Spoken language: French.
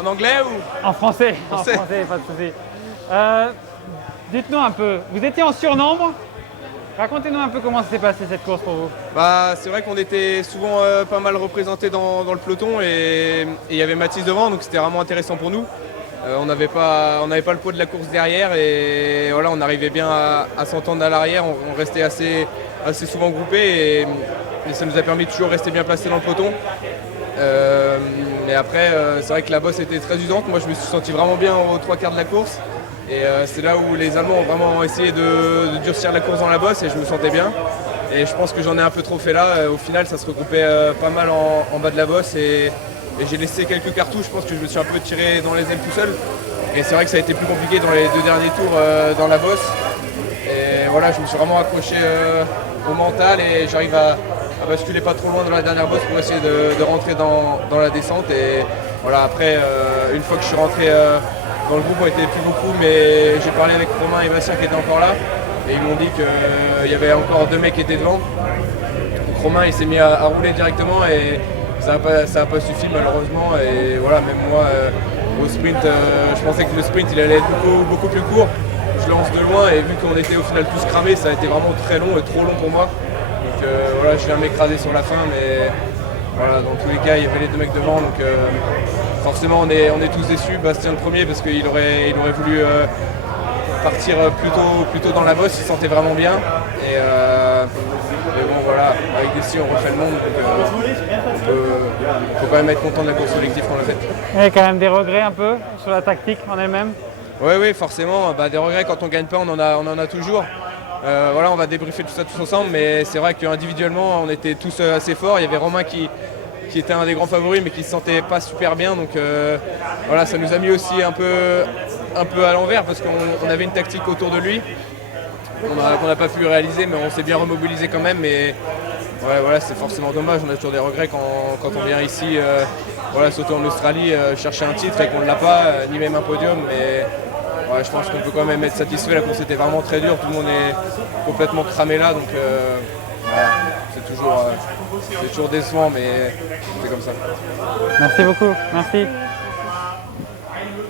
En anglais ou? En français, Français. en français, pas de souci. Dites-nous un peu, vous étiez en surnombre. Racontez-nous un peu comment s'est passée cette course pour vous. Bah, c'est vrai qu'on était souvent pas mal représentés dans le peloton et il y avait Mathis devant, donc c'était vraiment intéressant pour nous. On n'avait pas le poids de la course derrière et voilà, on arrivait bien à s'entendre à l'arrière. On restait assez souvent groupés et ça nous a permis de toujours rester bien placés dans le peloton. Mais après, c'est vrai que la bosse était très usante. Moi, je me suis senti vraiment bien aux 3/4 de la course. Et c'est là où les Allemands ont vraiment essayé de durcir la course dans la bosse et je me sentais bien. Et je pense que j'en ai un peu trop fait là. Au final, ça se regroupait pas mal en bas de la bosse et j'ai laissé quelques cartouches. Je pense que je me suis un peu tiré dans les ailes tout seul. Et c'est vrai que ça a été plus compliqué dans les 2 derniers tours dans la bosse. Et voilà, je me suis vraiment accroché au mental et j'arrive à basculer pas trop loin dans la dernière bosse pour essayer de rentrer dans la descente. Et voilà, après, une fois que je suis rentré dans le groupe, on était plus beaucoup, mais j'ai parlé avec Romain et Bastien qui étaient encore là. Et ils m'ont dit qu'il y avait encore 2 mecs qui étaient devant. Donc Romain il s'est mis à rouler directement et ça n'a pas suffi malheureusement. Et voilà, même moi au sprint, je pensais que le sprint il allait être beaucoup plus court. Je lance de loin et vu qu'on était au final tous cramés, ça a été vraiment très long et trop long pour moi. Donc voilà, je viens m'écraser sur la fin, mais voilà, dans tous les cas, il y avait les 2 mecs devant. Donc forcément, on est tous déçus. Bastien le premier parce qu'il aurait voulu partir plutôt dans la bosse, il se sentait vraiment bien. Mais bon voilà, avec des si on refait le monde, donc faut quand même être content de la course collective qu'on a faite. Il y a quand même des regrets un peu sur la tactique en elle-même. Oui, forcément. Des regrets quand on gagne pas, on en a toujours. Voilà, on va débriefer tout ça tous ensemble, mais c'est vrai qu'individuellement, on était tous assez forts. Il y avait Romain qui était un des grands favoris, mais qui se sentait pas super bien. Donc voilà, ça nous a mis aussi un peu à l'envers parce qu'on avait une tactique autour de lui qu'on n'a pas pu réaliser, mais on s'est bien remobilisé quand même. Mais ouais, voilà, c'est forcément dommage. On a toujours des regrets quand on vient ici, voilà, surtout en Australie, chercher un titre et qu'on ne l'a pas, ni même un podium. Mais ouais, je pense qu'on peut quand même être satisfait. La course était vraiment très dure. Tout le monde est complètement cramé là, donc voilà, c'est toujours décevant, mais c'est comme ça. Merci beaucoup, merci.